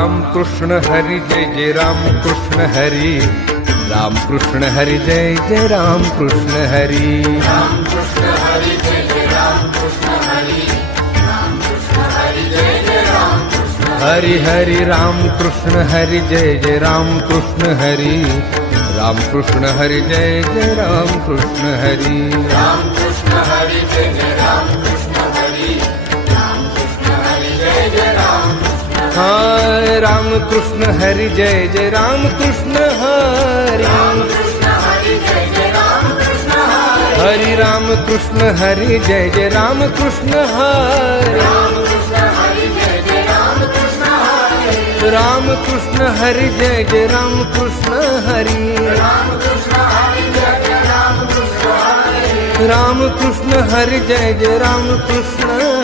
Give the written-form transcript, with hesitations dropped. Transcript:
राम कृष्ण हरी जय जय राम कृष्ण हरी, राम कृष्ण हरी जय जय राम कृष्ण हरी, राम कृष्ण हरी जय जय राम कृष्ण हरी, राम कृष्ण हरी जय जय राम कृष्ण हरि हरि राम कृष्ण हरि जय जय राम कृष्ण हरि, राम कृष्ण हरि जय जय राम कृष्ण हरि, राम कृष्ण हरी जय जय राम कृष्ण हरी, राम कृष्ण हरी जय जय राम कृष्ण हाय राम कृष्ण हरि जय जय राम कृष्ण हरि, राम कृष्ण हरी जय जय राम कृष्ण हरी, हरि राम कृष्ण हरि जय जय राम कृष्ण हरि, राम कृष्ण हरी जय जय राम कृष्ण हरी, राम कृष्ण हरि जय जय राम कृष्ण हरि, राम कृष्ण हरी जय जय राम कृष्ण हरी, राम कृष्ण हरि जय जय राम कृष्ण